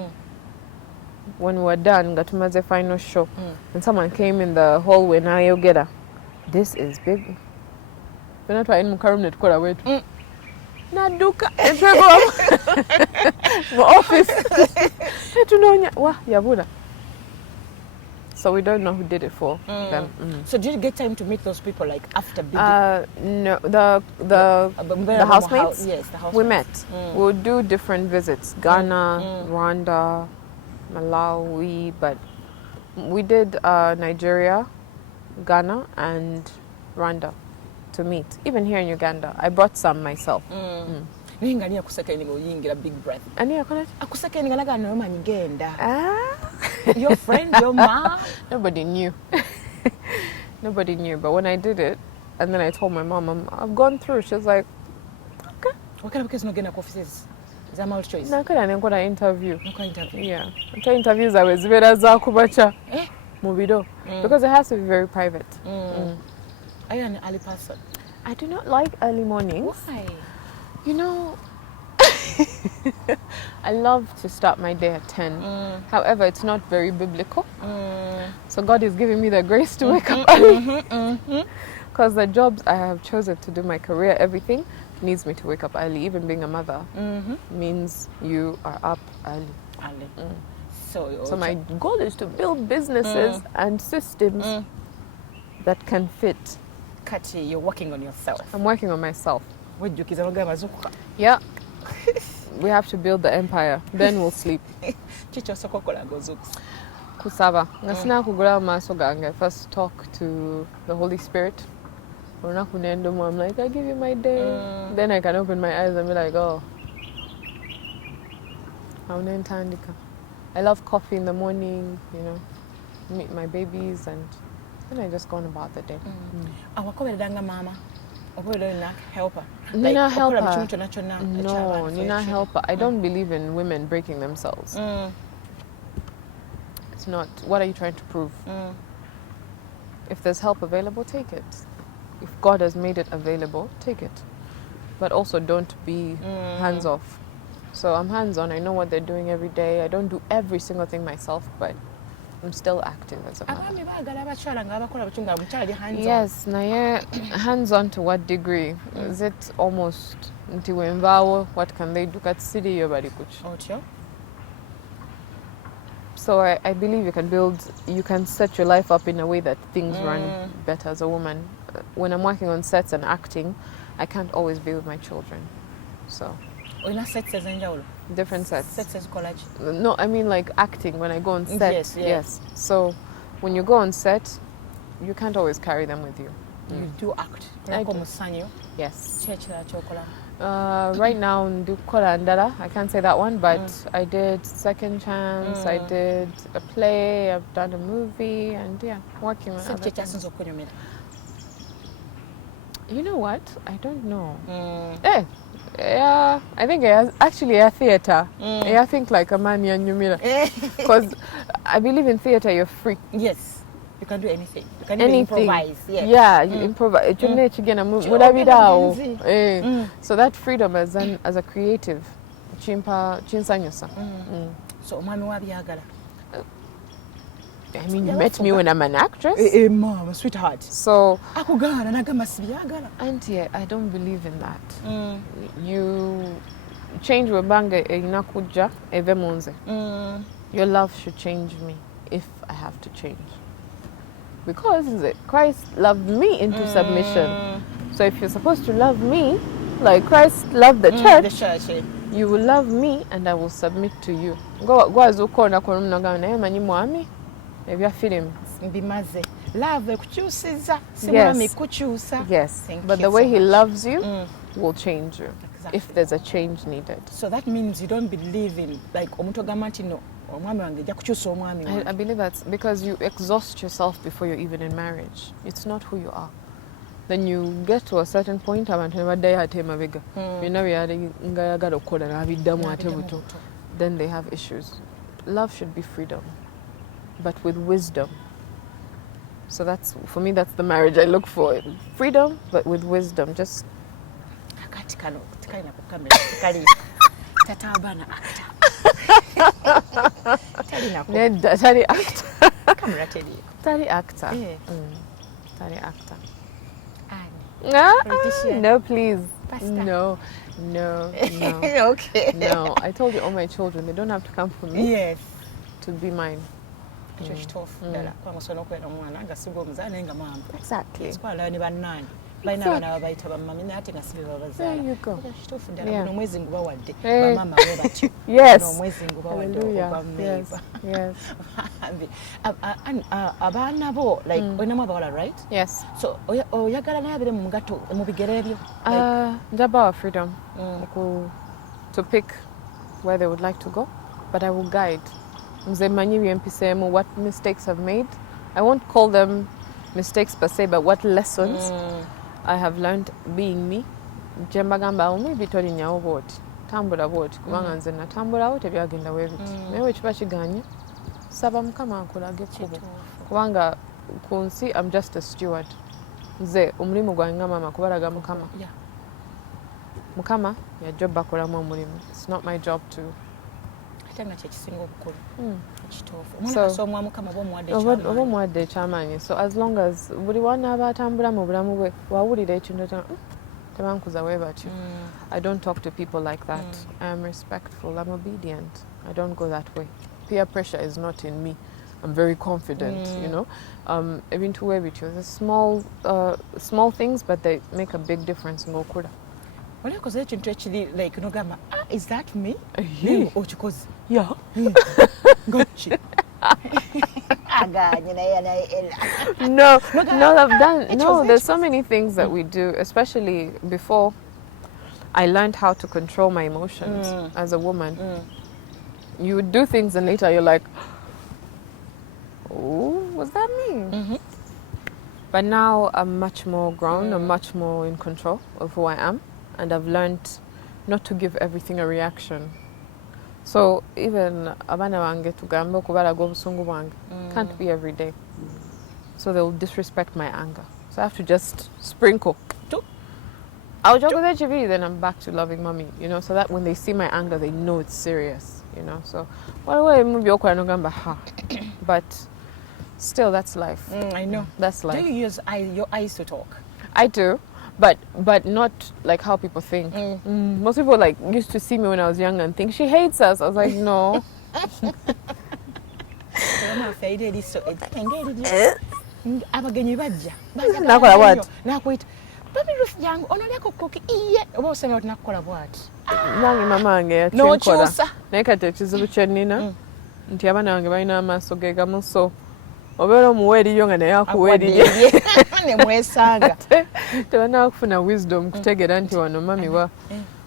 When we were done, got to the final show, and someone came in the hallway. Now you get her. This is big. We're not trying to carry it. Kola wait. Naduka. The office. Wah yabuda. So we don't know who did it for them. So did you get time to meet those people like after big? No, the housemates. Yes, the housemates. We met. We'll do different visits. Ghana, Rwanda, Malawi, but we did Nigeria, Ghana, and Rwanda to meet. Even here in Uganda, I brought some myself. Ninga akuseka ninga oyingira Big Brother. Ani akonat? Akuseka ninga naga no manyi genda. Your friend, your mom? Nobody knew. Nobody knew. But when I did it, and then I told my mom, I've gone through. She was like, okay. What kind of case no gena offices? Is that multiple choice? No, I got an interview. No interview. Yeah. After interviews, I was very zakubacha. Movido. Because it has to be very private. Are you an early person? I do not like early mornings. Why? You know, I love to start my day at 10. However, it's not very biblical. So God is giving me the grace to wake up early. Because the jobs I have chosen to do, my career, everything, needs me to wake up early. Even being a mother means you are up early. So my goal is to build businesses and systems that can fit. Kati, you're working on yourself. I'm working on myself. Yeah. We have to build the empire. Then we'll sleep. Kusaba. Ngasina kugula maso gange. First talk to the Holy Spirit. I'm like, I give you my day. Then I can open my eyes and be like, oh. I love coffee in the morning, you know, meet my babies, and then I just go on about the day. Mama. Helper. Nina helper. No, Nina helper. I don't believe in women breaking themselves. It's not. What are you trying to prove? If there's help available, take it. If God has made it available, take it. But also don't be hands off. So I'm hands on. I know what they're doing every day. I don't do every single thing myself, but I'm still active as a mother. Yes, hands on to what degree? Is it almost what can they do? So I believe you can set your life up in a way that things run better as a woman. When I'm working on sets and acting, I can't always be with my children. So different sets. No, I mean like acting when I go on set. Yes. So when you go on set, you can't always carry them with you. You do act. I do. Yes. Right now, I can't say that one, but I did Second Chance, I did a play, I've done a movie, and yeah, working on other things. You know what? I don't know. Yeah, I think actually a theater. I think like a man because I believe in theater you're free. Yes, you can do anything. You can even improvise. Yes. Yeah, you improvise. So that freedom as a creative, chinsanyusa. So mami wabyagala. I mean, you met me when I'm an actress. Mom, sweetheart. So, Auntie, I don't believe in that. You change webanga inakuja evemunze. Your love should change me if I have to change. Because Christ loved me into submission. So if you're supposed to love me, like Christ loved the church, you will love me and I will submit to you. Go azukona konumnaga naye manyi mwami. Maybe I feel him. Love yes. But the way he loves you will change you. Exactly. If there's a change needed. So that means you don't believe in like I believe that's because you exhaust yourself before you're even in marriage. It's not who you are. Then you get to a certain point then they have issues. Love should be freedom, but with wisdom. So that's, for me, that's the marriage I look for. Freedom, but with wisdom. Just... Tali actor. Tali actor. No, please. Pasta. No. Okay. No, I told you all my children, they don't have to come for me. Yes. To be mine. Exactly. There you go. Yes. Hallelujah. Yes. Yes. Like right? Yes. So Jabba freedom to pick where they would like to go, but I will guide. What mistakes have made. I won't call them mistakes per se, but what lessons I have learned being me. Jembagamba maybe told in your vote. Tambula vote. Kubanganze na tambula vote byagenda webiti. Mewe chiba chiganye. Saba mukama akulage kubo. Kubanga kunsi I'm just a steward. Nze omulimu gwange mama kubalaga mukama. Yeah. Mukama ya job bakola mu omulimu. It's not my job to so as long as buli wana abatambula mu bulamu bwe wawulira ekintu tebankuza webatyo. I don't talk to people like that. I am respectful, I'm obedient. I don't go that way. Peer pressure is not in me. I'm very confident, you know. Ebintu webityo, the small things, but they make a big difference in Gokura. Well, because actually, like, Nogama, is that me? Yeah. Gotcha. No, I've done. No, there's so many things that we do, especially before I learned how to control my emotions as a woman. You would do things and later you're like, oh, was that me? But now I'm much more grown, I'm much more in control of who I am. And I've learned not to give everything a reaction. So even abana wange tugambe kubala go busungu bwange can't be every day. So they'll disrespect my anger. So I have to just sprinkle. I'll joke with HV, then I'm back to loving mommy, you know, so that when they see my anger, they know it's serious, you know. So but still, that's life. I know. That's life. Do you use your eyes to talk? I do. But not like how people think. Most people like used to see me when I was young and think she hates us. I was like, no. Obero muweri yonga naye akuweriye nemwesanga tebana kufuna wisdom kutegera nti wano mami wa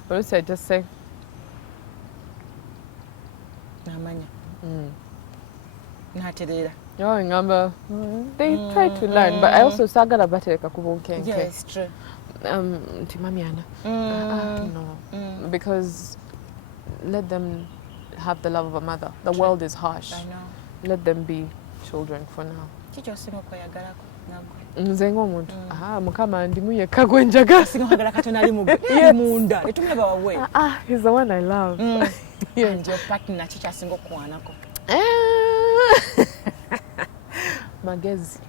olusi I just say namanya naterera yo ngamba they try to learn but I also sagala batereka kubunkenke. Yes, true. Nti mami ana no because let them have the love of a mother. The world is harsh. I know. Let them be children for now. Kicho simo kwayagalako nagwe. Nzengo omuntu. Mukama ndimu yekka gwe njagala. Singa kwagala katona ali munda. Etumulaba wawe. He's the one I love. Yeah. And your partner chicha singo kwanako. Magezi.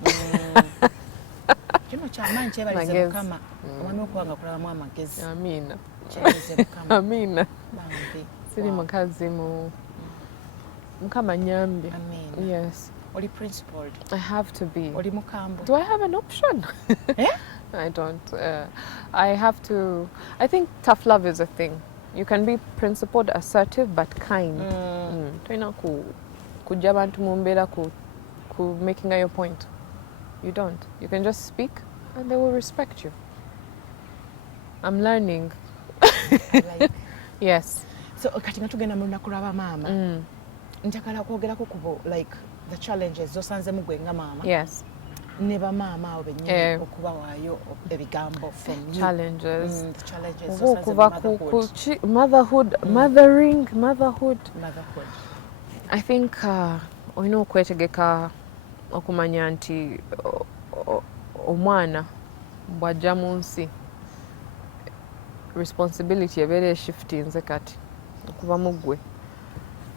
Kino kyamaanyi kyebalize Mukama. Omwami okwanga kulabamu amagezi. Amina. Kyebalize Mukama. Amina. Bambi. Siri mukazi mu Mukama nyambi. Amen. Yes. Oli principled. I have to be. Oli mukambo. Do I have an option? I don't. I have to. I think tough love is a thing. You can be principled, assertive, but kind. Toina kuja bantu mumbera ku making your point. You don't. You can just speak, and they will respect you. I'm learning. Like. Yes. So kati natugenda mu lunaku lwaba maama. Njagala kwogerako kubo like the challenges zosanze mugwenga mama. Yes. Neba mama obenye okuba wayo ebigambo from you. Challenges. The challenges zosanze motherhood, motherhood. Motherhood. I think oyina okwetegeka okumanya nti omwana bw'ajja mu nsi responsibility ebeera eshiftinze kati okuva mu ggwe.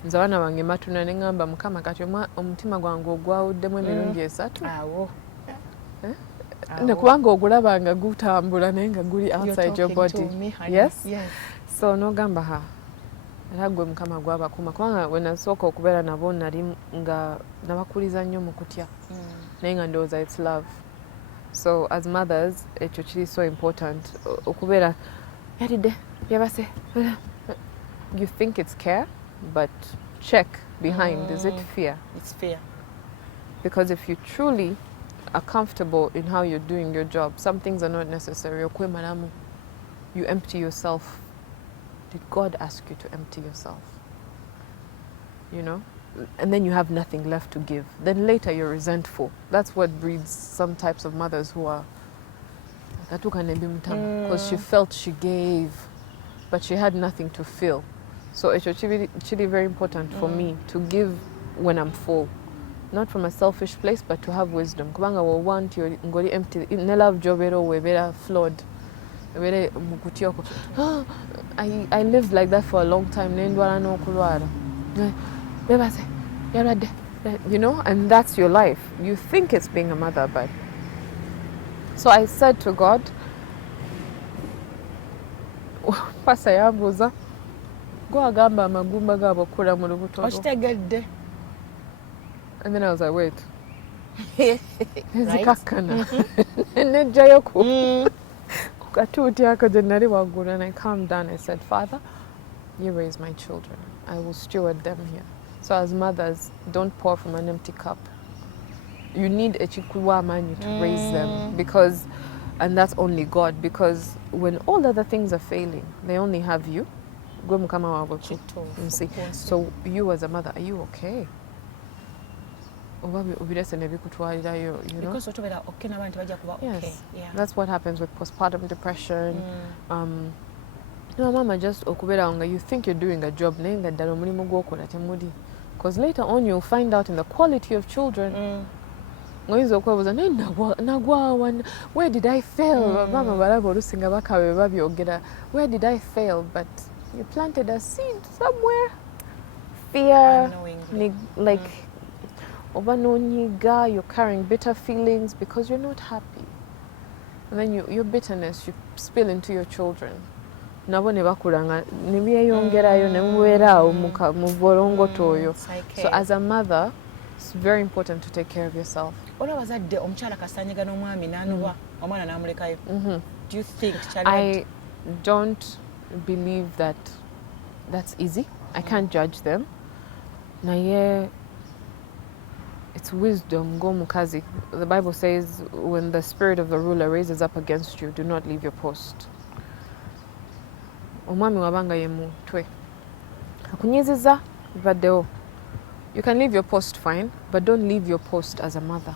Nze abaana bange matuna ne ŋŋamba Mukama kati omutima gwange ogwawuddemu emirundi esatu ne kubanga ogulaba nga gutambula naye nga guli outside your body. Yes? So n'ogamba era gwe Mukama gwabakuma kubanga we nasooka okubeera nabo nali nga nabakuliza nnyo mu kutya naye nga ndowooza it's love. So as mothers ekyo kiri so important okubeera yalidde yabase. You think it's care but check behind. Is it fear? It's fear. Because if you truly are comfortable in how you're doing your job, some things are not necessary. You empty yourself. Did God ask you to empty yourself? You know? And then you have nothing left to give. Then later you're resentful. That's what breeds some types of mothers who are because she felt she gave, but she had nothing to fill. So it's actually very important for me to give when I'm full. Not from a selfish place, but to have wisdom. Kubanga will want you ngoli empty. Ne love jobero webera flawed. I lived like that for a long time. You know, and that's your life. You think it's being a mother, but so I said to God, Pasa yambuza go agamba amagumba gabo kula mu lubuto. Okitegedde. And then I was like, wait. Zikakana. Nejjayo ku katuuti ako gye nali waggulu, and I calmed down. I said, Father, you raise my children. I will steward them here. So as mothers, don't pour from an empty cup. You need a chikuwa manu to raise them, because, and that's only God, because when all other things are failing, they only have you. So you as a mother, are you okay? You know? Because okay, yes, that's what happens with postpartum depression. No, mama, just you think you're doing a job, because later on you'll find out in the quality of children. Where did I fail? Where did I fail? But you planted a seed somewhere. Fear, like you're carrying bitter feelings because you're not happy. And then your bitterness you spill into your children. So as a mother, it's very important to take care of yourself. Do you think I don't believe that that's easy. I can't judge them. It's wisdom, go mukazi. The Bible says when the spirit of the ruler raises up against you, do not leave your post. Omwami wabanga ye mutwe akunyiziza vadeo. You can leave your post fine, but don't leave your post as a mother.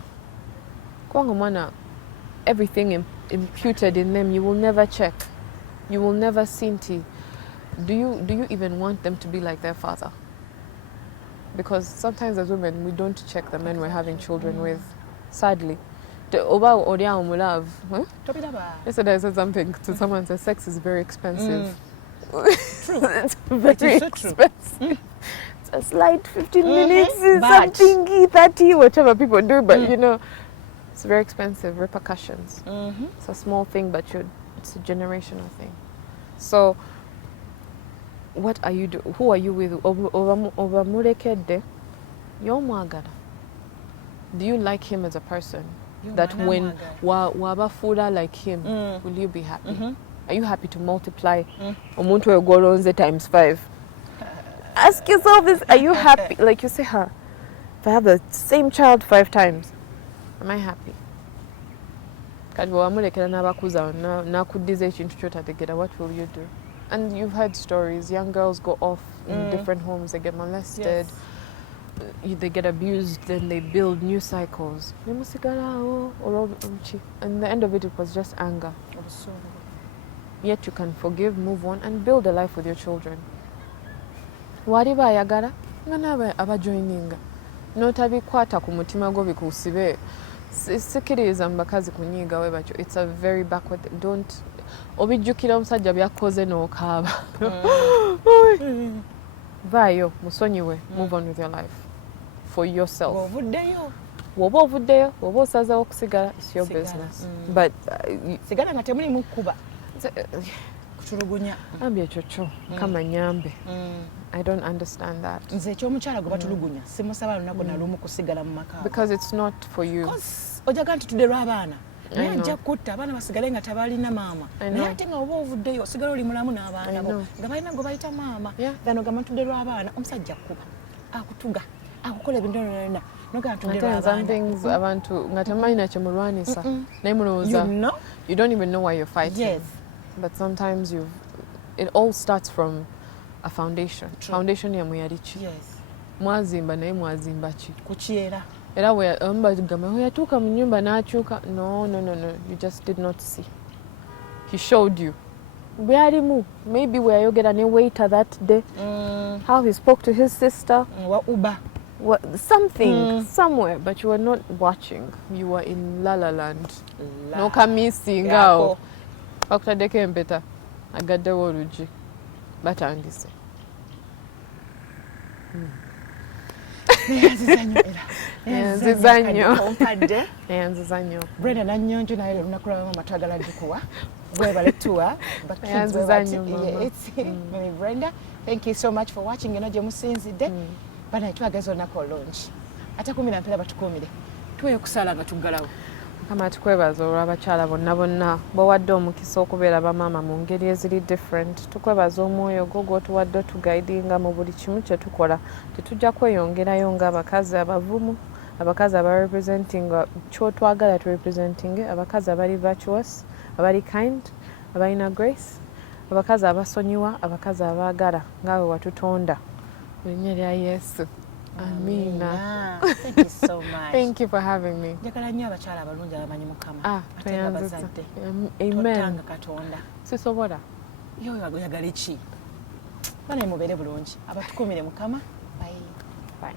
Kwanga mwana, everything imputed in them, you will never check. You will never see. Do you even want them to be like their father? Because sometimes as women, we don't check the men we're having children with, sadly. Yesterday I said something to someone, said sex is very expensive. True. It's very expensive. It's a slight 15 minutes, something 30, whatever people do, but you know, it's very expensive, repercussions. It's a small thing, but it's a generational thing. So, what are you doing? Who are you with? Do you like him as a person? That when waba fula like him, will you be happy? Are you happy to multiply omuntu ogoronze times 5? Ask yourself this, are you happy? Like you say, if I have the same child 5 times, am I happy? What will you do? And you've heard stories, young girls go off in different homes, they get molested, they get abused, then they build new cycles. And the end of it was just anger. Yet you can forgive, move on, and build a life with your children. Whatever ayagala, ngana aba joining. n'otabikwata ku mutima gwo bikusibe sikiriza mu bakazi kunyiiga we batyo. It's a very backward. Don't obijjukira omusajja byakoze n'okaaba. Vaayo musonyiwe. Move on with your life for yourself. Woba ovuddeyo woba osazeewo okusigala, it's your business. But sigala nga temuli mu kkuba kutulugunya ambi ekyo kyo kama nyambe. I don't understand that. Nze ekyomukyala gwe batulugunya simusaba lunaku nalumu kusigala mu maka because it's not for you. Ojaga nti tudde lw'abaana naye ajja kutta abaana basigale nga tabalina maama naye ate nga oba ovuddeyo osigala oli mulamu n'abaana bo nga balina gwe bayita maama gano gamba tudde lw'abaana omusajja akkuba akutuga akukola ebintu byonna noga tudde lw'abaana abantu nga temumanyi kye mulwanisa naye mulowooza you don't even know why you're fighting. Yes. But sometimes it all starts from a foundation. True. Foundation ya muyalichi. Yes. Mwazimba naye mwazimba ki? Kuchiera. Era we gamba yatuuka mu nyumba n'akyuka. No. You just did not see. He showed you. Byalimu. Maybe we ayogera ne waiter that day. How he spoke to his sister. Wa Uber. Something somewhere, but you were not watching. You were in La La Land. No kamisi ngao. Okutadeko empeta agaddewo oluggi batandise. Yanziza nnyo. Brenda Nanyonjo naye lunaku lwa mama twagala gikuwa gwebale tuwa yanziza nnyo Brenda, thank you so much for watching. Eno gye musinzidde bana twageza olunaku olungi ate kumira mpera batukumire tuweyo kusala nga tuggalawo. Kama tukwebaza olw'abakyala bonna bawadde omukisa okubeera bamaama mu ngeri eziri different. Tukwebaza omwoyo gwo gw'otuwadde otugaidinga mu buli kimu kye tukola. Tetujja kweyongerayo ng'abakazi abavumu, abakazi abarepresenting ky'otwagala turepresenting, abakazi abali virtuous, abali kind, abalina grace, abakazi abasonyiwa, abakazi abaagala ngaawe watutonda. Mu linnya lya Yesu. Amina. Thank you so much. Thank you for having me. Njagala nnyo abakyala abalungi abamanyi Mukama. Toyanziza. Amen. Totanga Katonda. Sisobola. Yo oyagala ki? Bana mubeere bulungi. Abatukumire Mukama. Bye.